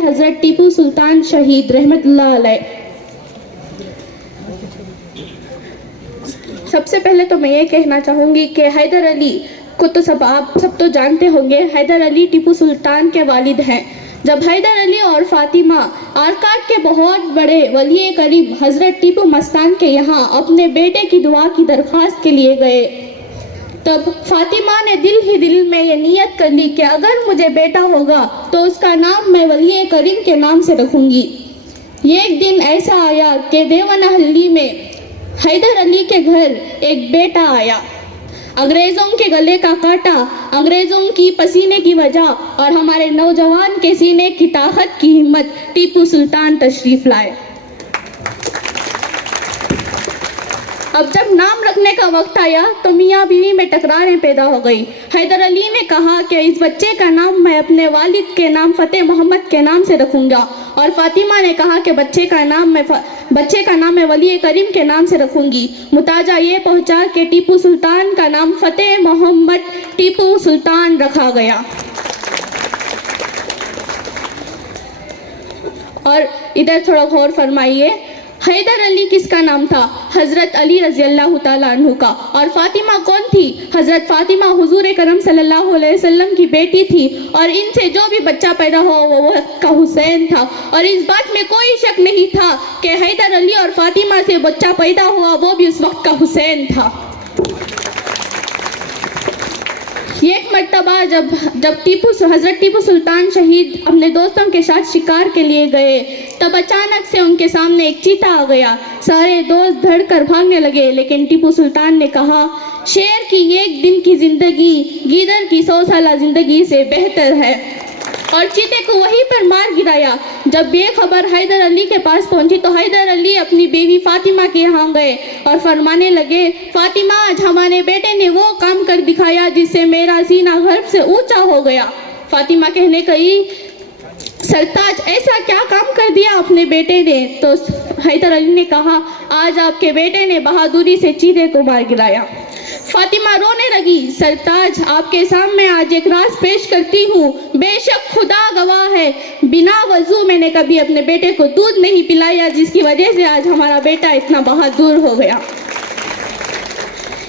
हजरत टीपू सुल्तान शहीद रहमतुल्लाह अलैह। सबसे पहले तो मैं ये कहना चाहूँगी कि हैदर अली को तो आप सब तो जानते होंगे। हैदर अली टीपू सुल्तान के वालिद हैं। जब हैदर अली और फातिमा आरकाट के बहुत बड़े वली करीम हजरत टीपू मस्तान के यहाँ अपने बेटे की दुआ की दरख्वास्त के लिए गए, तब फातिमा ने दिल ही दिल में ये नियत कर ली कि अगर मुझे बेटा होगा तो उसका नाम मैं वली करीम के नाम से रखूँगी। एक दिन ऐसा आया कि देवनहल्ली में हैदर अली के घर एक बेटा आया। अंग्रेज़ों के गले का कांटा, अंग्रेज़ों की पसीने की वजह और हमारे नौजवान के सीने की ताकत की हिम्मत टीपू सुल्तान तशरीफ़ लाए। अब जब नाम रखने का वक्त आया तो मियाँ बीवी में टकरारें पैदा हो गई। हैदर अली ने कहा कि इस बच्चे का नाम मैं अपने वालिद के नाम फ़तेह मोहम्मद के नाम से रखूँगा, और फातिमा ने कहा कि बच्चे का नाम मैं वली करीम के नाम से रखूँगी। मुताजा ये पहुँचा कि टीपू सुल्तान का नाम फ़तेह मोहम्मद टीपू सुल्तान रखा गया। और इधर थोड़ा गौर फरमाइए, हैदर अली किसका नाम था? हज़रत अली रज़ी अल्लाह ताला अन्हु का। और फातिमा कौन थी? हज़रत फातिमा हुजूर करम सल्लल्लाहु अलैहि वसल्लम की बेटी थी, और इनसे जो भी बच्चा पैदा हो वो का हुसैन था। और इस बात में कोई शक नहीं था कि हैदर अली और फातिमा से बच्चा पैदा हुआ वो भी उस वक्त का हुसैन था। एक मर्तबा जब हज़रत टीपू सुल्तान शहीद अपने दोस्तों के साथ शिकार के लिए गए, तब अचानक से उनके सामने एक चीता आ गया। सारे दोस्त धड़ कर भागने लगे, लेकिन टीपू सुल्तान ने कहा, शेर की एक दिन की जिंदगी गीदड़ की 100 साल जिंदगी से बेहतर है, और चीते को वहीं पर मार गिराया। जब बेखबर हैदर अली के पास पहुंची तो हैदर अली अपनी बीवी फातिमा के यहाँ गए और फरमाने लगे, फातिमा, आज हमारे बेटे ने वो काम कर दिखाया जिससे मेरा सीना गर्व से ऊंचा हो गया। फातिमा कहने लगी, सरताज, ऐसा क्या काम कर दिया अपने बेटे ने? तो हैदर अली ने कहा, आज आपके बेटे ने बहादुरी से चीते को मार गिराया। फातिमा रोने लगी, सरताज, आपके सामने आज एक राज पेश करती हूँ। बेशक खुदा गवाह है, बिना वजू मैंने कभी अपने बेटे को दूध नहीं पिलाया, जिसकी वजह से आज हमारा बेटा इतना बहादुर हो गया।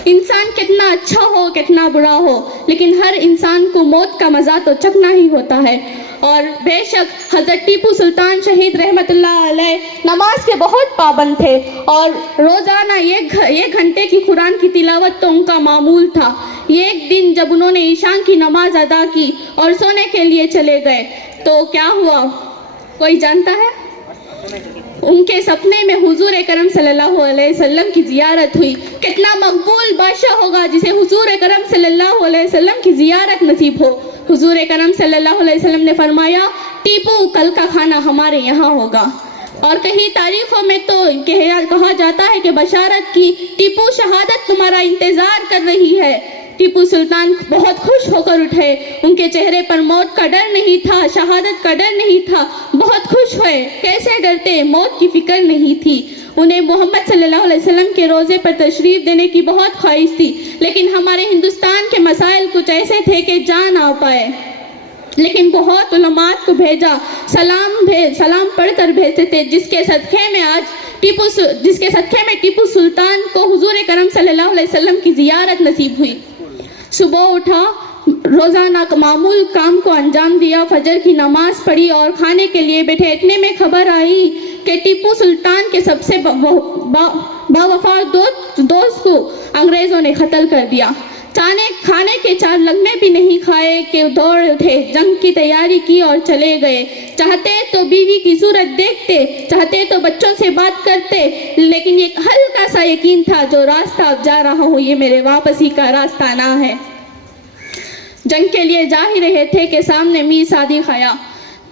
इंसान कितना अच्छा हो, कितना बुरा हो, लेकिन हर इंसान को मौत का मज़ा तो चखना ही होता है। और बेशक हज़रत टीपू सुल्तान शहीद रहमतुल्लाह अलैह नमाज के बहुत पाबंद थे, और रोज़ाना एक घंटे की कुरान की तिलावत तो उनका मामूल था। एक दिन जब उन्होंने ईशान की नमाज अदा की और सोने के लिए चले गए तो क्या हुआ, कोई जानता है? उनके सपने में हुजूर करम सल्लल्लाहु अलैहि वसल्लम की ज़ियारत हुई। कितना मकबूल बादशाह होगा जिसे हुजूर करम सल्लल्लाहु अलैहि वसल्लम की ज़ियारत नसीब हो। हुजूर करम सल्लल्लाहु अलैहि वसल्लम ने फरमाया, टीपू, कल का खाना हमारे यहाँ होगा। और कहीं तारीखों में तो कहा जाता है कि बशारत की, टीपू, शहादत तुम्हारा इंतज़ार कर रही है। टीपू सुल्तान बहुत खुश होकर उठे। उनके चेहरे पर मौत का डर नहीं था, शहादत का डर नहीं था। बहुत खुश हुए। कैसे डरते? मौत की फिक्र नहीं थी। उन्हें मोहम्मद सल्लल्लाहु अलैहि वसल्लम के रोज़े पर तशरीफ़ देने की बहुत ख्वाहिश थी, लेकिन हमारे हिंदुस्तान के मसाइल कुछ ऐसे थे कि जा ना पाए। लेकिन बहुत उलमात को भेजा, सलाम पढ़कर भेजते थे, जिसके सदक़े में टीपू सुल्तान को हुजूर करम सल्लल्लाहु अलैहि वसल्लम की ज़ियारत नसीब हुई। सुबह उठा, रोज़ाना मामूल काम को अंजाम दिया, फजर की नमाज पढ़ी और खाने के लिए बैठे। इतने में खबर आई कि टीपू सुल्तान के सबसे बावफा दोस्त को अंग्रेज़ों ने कत्ल कर दिया। खाने के 4 लक़्मे भी नहीं खाए कि दौड़ उठे, जंग की तैयारी की और चले गए। चाहते तो बीवी की सूरत देखते, चाहते तो बच्चों से बात करते, लेकिन एक हल्का सा यकीन था, जो रास्ता अब जा रहा हूँ ये मेरे वापसी का रास्ता ना है। जंग के लिए जा ही रहे थे कि सामने मीर सादिक आया।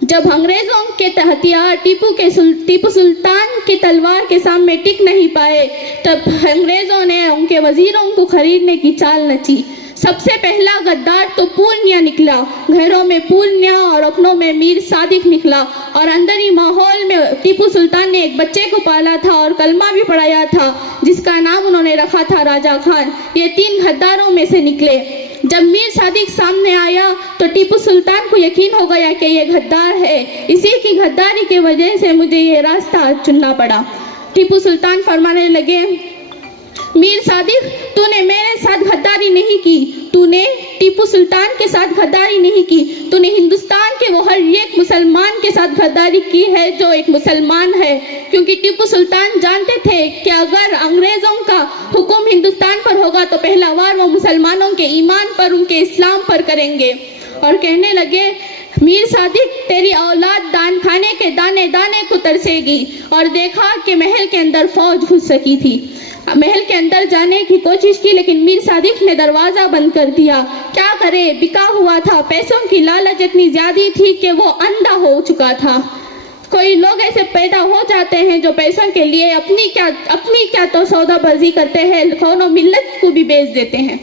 जब अंग्रेज़ों के हथियार टीपू सुल्तान की तलवार के सामने टिक नहीं पाए, तब अंग्रेज़ों ने उनके वज़ीरों को खरीदने की चाल नची। सबसे पहला गद्दार तो पूर्णिया निकला। घरों में पूर्णिया और अपनों में मीर सादिक निकला, और अंदरी माहौल में टीपू सुल्तान ने एक बच्चे को पाला था और कलमा भी पढ़ाया था, जिसका नाम उन्होंने रखा था राजा खान। ये 3 गद्दारों में से निकले। जब मीर सादिक सामने आया तो टीपू सुल्तान को यकीन हो गया कि ये गद्दार है, इसी की गद्दारी की वजह से मुझे ये रास्ता चुनना पड़ा। टीपू सुल्तान फरमाने लगे, मीर सादिक, तूने मेरे साथ गद्दारी नहीं की, तूने टीपू सुल्तान के साथ गद्दारी नहीं की, तूने हिंदुस्तान के वो हर एक मुसलमान के साथ गद्दारी की है जो एक मुसलमान है। क्योंकि टीपू सुल्तान जानते थे कि अगर अंग्रेज़ों का हुक्म हिंदुस्तान पर होगा तो पहला वार वो मुसलमानों के ईमान पर, उनके इस्लाम पर करेंगे। और कहने लगे, मीर सादिक, तेरी औलाद दान खाने के दाने दाने को तरसेगी। और देखा कि महल के अंदर फौज घुस सकी थी। महल के अंदर जाने की कोशिश की, लेकिन मीर सादिक ने दरवाज़ा बंद कर दिया। क्या करे, बिका हुआ था, पैसों की लालच इतनी ज़्यादा थी कि वो अंधा हो चुका था। कोई लोग ऐसे पैदा हो जाते हैं जो पैसों के लिए अपनी क्या तो सौदाबाजी करते हैं, कौनों मिल्लत को भी बेच देते हैं।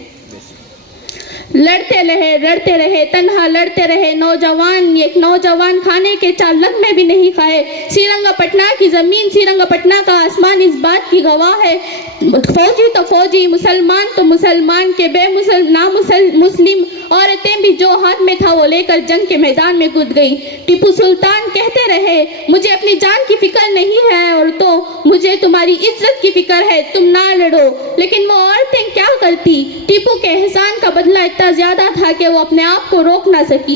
लड़ते रहे तन्हा लड़ते रहे नौजवान। एक नौजवान खाने के 4 लक़्मे भी नहीं खाए। श्रीरंगपटना की ज़मीन, श्रीरंगपटना का आसमान इस बात की गवाह है। फौजी तो फौजी, मुसलमान तो मुसलमान के मुस्लिम औरतें भी जो हाथ में था वो लेकर जंग के मैदान में कूद गई। टीपू सुल्तान कहते रहे, मुझे अपनी जान की फिक्र नहीं है और तो मुझे तुम्हारी इज्जत की फिक्र है, तुम ना लड़ो। लेकिन वो औरतें क्या करती, टीपू के एहसान का बदला इतना ज्यादा था कि वो अपने आप को रोक ना सकी।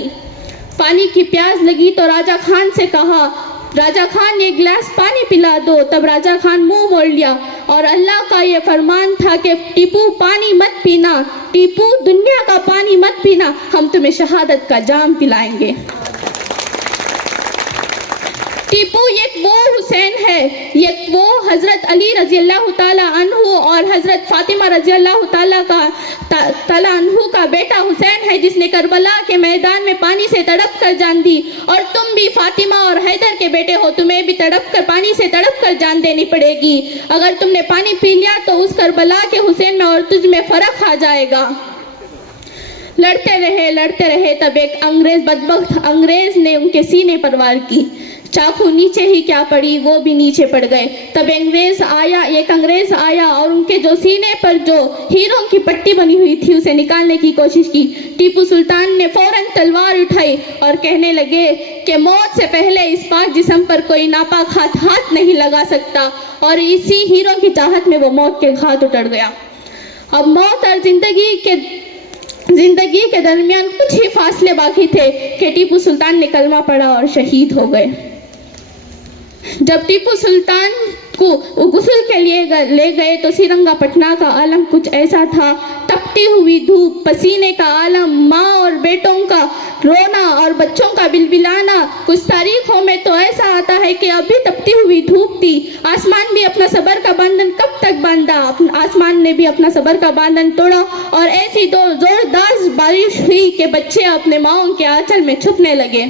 पानी की प्यास लगी तो राजा खान से कहा, राजा खान एक गिलास पानी पिला दो। तब राजा खान मुंह मोड़ लिया और अल्लाह का ये फरमान था कि टीपू पानी मत पीना, टीपू दुनिया का पानी मत पीना, हम तुम्हें शहादत का जाम पिलाएंगे। टीपू एक वो हुसैन है, ये वो हज़रत अली रज़ी अल्लाह ताला अन्हु और हज़रत फातिमा रज़ी अल्लाह ताला अन्हु का बेटा हुसैन है, जिसने करबला के मैदान में पानी से तड़प कर जान दी। और तुम भी फातिमा और हैदर के बेटे हो, तुम्हें भी पानी से तड़प कर जान देनी पड़ेगी। अगर तुमने पानी पी लिया तो उस करबला के हुसैन में और तुझ में फ़र्क आ जाएगा। लड़ते रहे तब एक बदबख्त अंग्रेज ने उनके सीने पर वार की। चाकू नीचे ही क्या पड़ी, वो भी नीचे पड़ गए। तब एक अंग्रेज आया और उनके जो सीने पर जो हीरों की पट्टी बनी हुई थी उसे निकालने की कोशिश की। टीपू सुल्तान ने फौरन तलवार उठाई और कहने लगे कि मौत से पहले इस पाक जिस्म पर कोई नापाक हाथ नहीं लगा सकता। और इसी हीरो की चाहत में वो मौत के घाट उतर गया। अब मौत और जिंदगी के दरमियान कुछ ही फासले बाकी थे कि टीपू सुल्तान ने कलमा पढ़ा और शहीद हो गए। जब टीपू सुल्तान को गुस्ल के लिए ले गए तो श्रीरंगपटना का आलम कुछ ऐसा था, तपती हुई धूप, पसीने का आलम, माँ और बेटों का रोना और बच्चों का बिलबिलाना। कुछ तारीखों में तो ऐसा आता है कि अभी तपती हुई धूप थी, आसमान भी अपना सबर का बंधन कब तक बांधा, आसमान ने भी अपना सबर का बंधन तोड़ा और ऐसी जोरदार बारिश हुई कि बच्चे अपने माँओं के आंचल में छुपने लगे।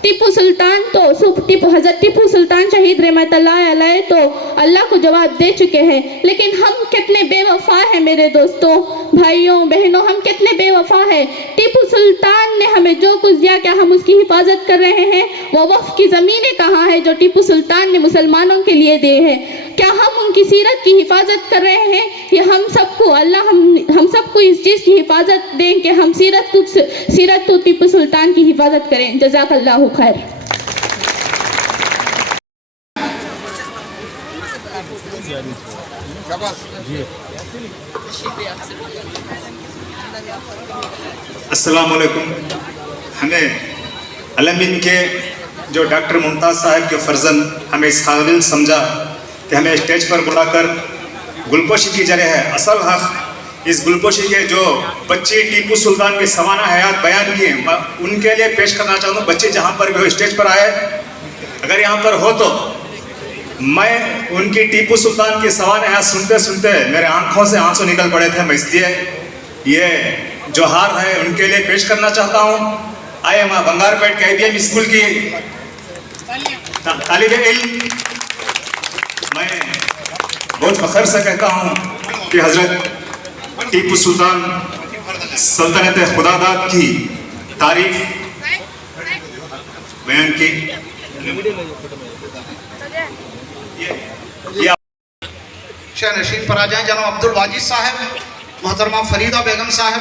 हज़रत टीपू सुल्तान शहीद रहमतुल्लाह अलैह तो अल्लाह को जवाब दे चुके हैं, लेकिन हम कितने बेवफा हैं मेरे दोस्तों, भाइयों बहनों, हम कितने बेवफा हैं। टीपू सुल्तान ने हमें जो कुछ दिया, क्या हम उसकी हिफाजत कर रहे हैं? वो वक्फ की ज़मीनें कहाँ हैं जो टीपू सुल्तान ने मुसलमानों के लिए दी है? क्या हम उनकी सीरत की हिफाजत कर रहे हैं? या हम सबको इस चीज़ की हिफाजत दें कि हम सीरत टीपू सुल्तान की हिफाजत करें। जज़ाकल्लाहु खैर। अस्सलाम वालेकुम। हमें अलमीन के जो डॉक्टर मुमताज़ साहब के फर्जंद हमें इस काबिल समझा कि हमें स्टेज पर बुलाकर गुलपोशी की जा रही है। असल हक इस गुलपोशी के जो बच्चे टीपू सुल्तान के सवाना हयात बयान किए, उनके लिए पेश करना चाहता हूँ। बच्चे जहाँ पर भी हो स्टेज पर आए, अगर यहाँ पर हो तो मैं उनकी टीपू सुल्तान के सवाना हयात सुनते सुनते मेरे आंखों से आंसू निकल पड़े थे। मैं इसलिए ये जो हार है उनके लिए पेश करना चाहता हूँ। आए माँ बंगारपेट के IBM स्कूल की तालिबे इल्म, मैं बहुत फख्र से कहता हूँ कि हज़रत टीपू सुल्तान सल्तनत खुदादाद की तारीफ बयान की। शाह नशीन पर आ जाएं जनाब अब्दुल वाजिद साहब, मोहतरमा फरीदा बेगम साहब।